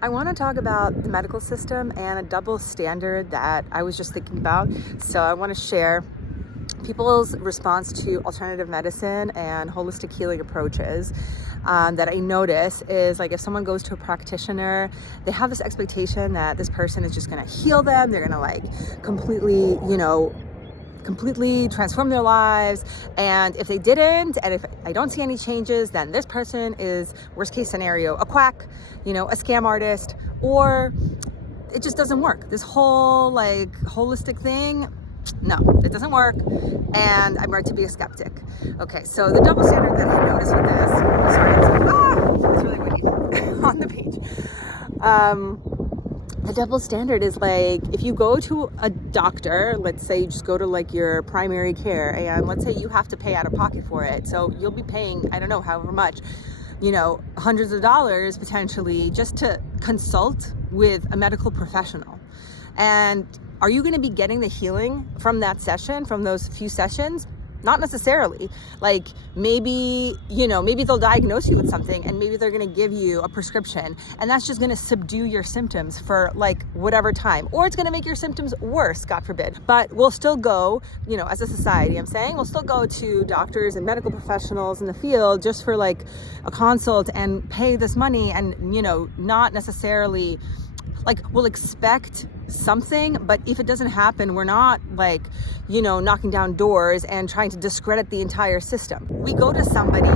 I want to talk about the medical system and a double standard that I was just thinking about. So I want to share people's response to alternative medicine and holistic healing approaches that I notice is like if someone goes to a practitioner, they have this expectation that this person is just going to heal them. They're going to like completely transform their lives. And if they didn't, and if I don't see any changes, then this person is, worst case scenario, a quack, a scam artist, or it just doesn't work. This whole like holistic thing, no, it doesn't work. And I'm right to be a skeptic. Okay, so the double standard that I noticed with this, it's really windy on the beach. The double standard is like, if you go to a doctor, let's say you just go to like your primary care, and let's say you have to pay out of pocket for it. So you'll be paying, I don't know, however much, hundreds of dollars potentially just to consult with a medical professional. And are you going to be getting the healing from that session, from those few sessions? Not necessarily. Like maybe they'll diagnose you with something and maybe they're going to give you a prescription, and that's just going to subdue your symptoms for like whatever time, or it's going to make your symptoms worse, God forbid. But we'll still go, as a society, I'm saying we'll still go to doctors and medical professionals in the field just for like a consult and pay this money, and, not necessarily like we'll expect something, but if it doesn't happen, we're not like, knocking down doors and trying to discredit the entire system. We go to somebody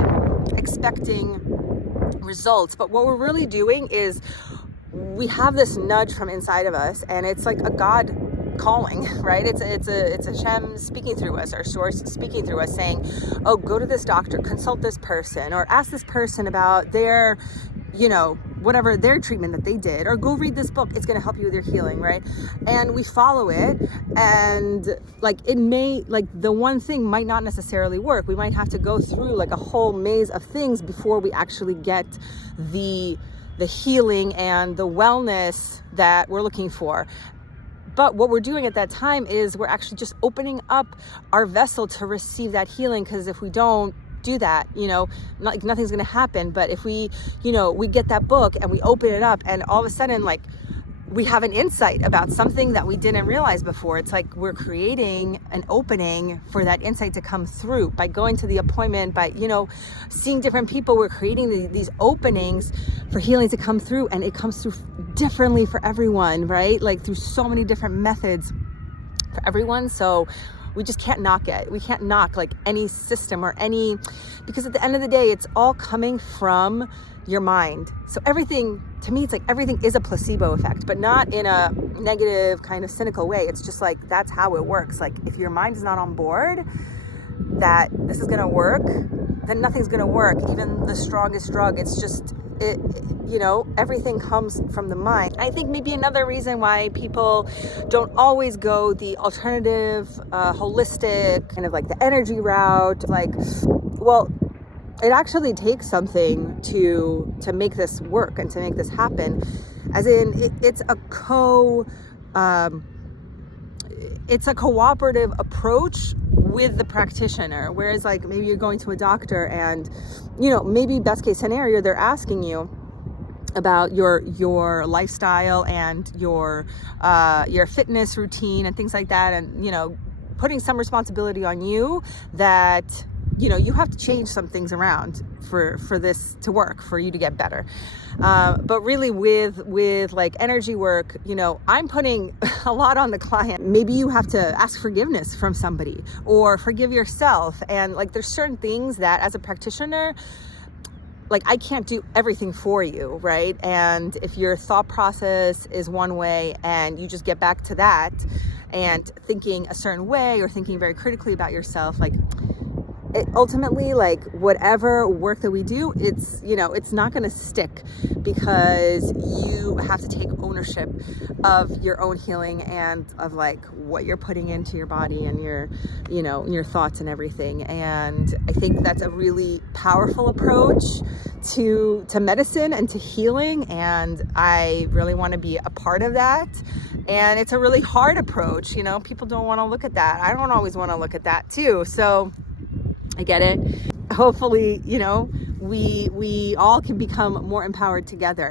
expecting results, but what we're really doing is we have this nudge from inside of us, and it's like a God calling, right? It's Hashem speaking through us, our source speaking through us, saying, oh, go to this doctor, consult this person, or ask this person about their whatever their treatment that they did, or go read this book, it's going to help you with your healing, right? And we follow it, and like it may, like the one thing might not necessarily work. We might have to go through like a whole maze of things before we actually get the healing and the wellness that we're looking for. But what we're doing at that time is we're actually just opening up our vessel to receive that healing, because if we don't do that, like nothing's going to happen. But if we get that book and we open it up, and all of a sudden like we have an insight about something that we didn't realize before, it's like we're creating an opening for that insight to come through by going to the appointment, by seeing different people. We're creating these openings for healing to come through, and it comes through differently for everyone, right? Like through so many different methods for everyone. So we just can't knock it. We can't knock like any system or because at the end of the day, it's all coming from your mind. So everything, to me, it's like everything is a placebo effect, but not in a negative kind of cynical way. It's just like, that's how it works. Like if your mind is not on board that this is going to work, then nothing's going to work. Even the strongest drug, it's just, everything comes from the mind. I think maybe another reason why people don't always go the alternative, holistic, kind of like the energy route, like, well, it actually takes something to make this work and to make this happen. As in, it's a cooperative approach with the practitioner. Whereas like maybe you're going to a doctor and, maybe best case scenario, they're asking you about your lifestyle and your fitness routine and things like that. And, putting some responsibility on you that, you have to change some things around for this to work, for you to get better. But really with like energy work, I'm putting a lot on the client. Maybe you have to ask forgiveness from somebody or forgive yourself. And like, there's certain things that as a practitioner, like I can't do everything for you, right? And if your thought process is one way and you just get back to that and thinking a certain way or thinking very critically about yourself, like ultimately, like whatever work that we do, it's not going to stick, because you have to take ownership of your own healing and of like what you're putting into your body and your thoughts and everything. And I think that's a really powerful approach to medicine and to healing, and I really want to be a part of that. And it's a really hard approach. People don't want to look at that. I don't always want to look at that too. So I get it. Hopefully, we all can become more empowered together.